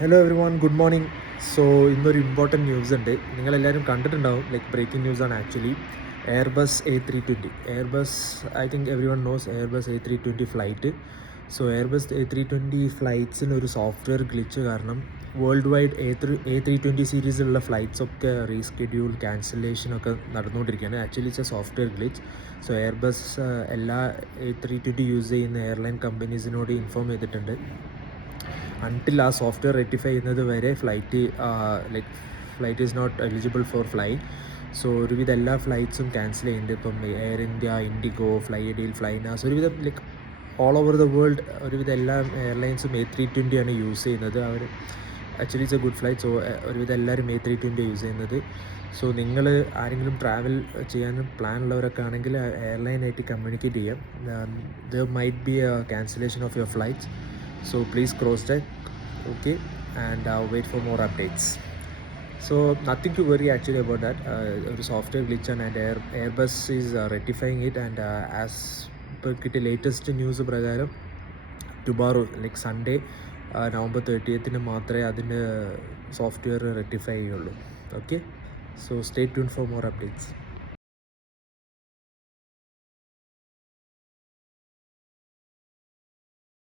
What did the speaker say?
Hello every one, good morning. So ഇന്നൊരു important news ഉണ്ട്. നിങ്ങളെല്ലാവരും കണ്ടിട്ടുണ്ടാവും. ലൈക്ക് ബ്രേക്കിംഗ് ന്യൂസ് ആണ് actually. Airbus A320. Airbus, I think every one nose Airbus A320 flight. So Airbus A320 ഫ്ലൈറ്റ്സിന് ഒരു software glitch കാരണം world wide A320 സീരീസിലുള്ള flights ഒക്കെ reschedule, ക്യാൻസലേഷനൊക്കെ നടന്നുകൊണ്ടിരിക്കുകയാണ്. Actually it's A software glitch. So Airbus എല്ലാ A320 use ചെയ്യുന്ന airline കമ്പനീസിനോട് inform ചെയ്തിട്ടുണ്ട്. Until ആ software rectify ചെയ്യുന്നത് വരെ flight is not eligible for fly. So ഒരുവിധ എല്ലാ ഫ്ലൈറ്റ്സും ക്യാൻസൽ ചെയ്യുന്നുണ്ട്. ഇപ്പം Air India, IndiGo, flydeal, flynas, ഒരുവിധം ഓൾ ഓവർ ദ വേൾഡ് ഒരുവിധ എല്ലാ എയർലൈൻസും A320 ആണ് യൂസ് ചെയ്യുന്നത്. അവർ actually it's a good flight. So ഒരുവിധ എല്ലാവരും A320 യൂസ് ചെയ്യുന്നത്. സോ നിങ്ങൾ ആരെങ്കിലും ട്രാവൽ ചെയ്യാൻ പ്ലാൻ ഉള്ളവരൊക്കെ ആണെങ്കിൽ എയർലൈനായിട്ട് കമ്മ്യൂണിക്കേറ്റ് ചെയ്യാം. There might be A cancellation of your flights. So please cross check, okay, and wait for more updates. So nothing to worry actually about that. The software glitch and Airbus is rectifying it, and as per the latest news പ്രകാരം tomorrow, like Sunday, November 30th മാത്രമേ അതിൻ്റെ software rectify ചെയ്യുള്ളൂ. Okay, so stay tune for more updates.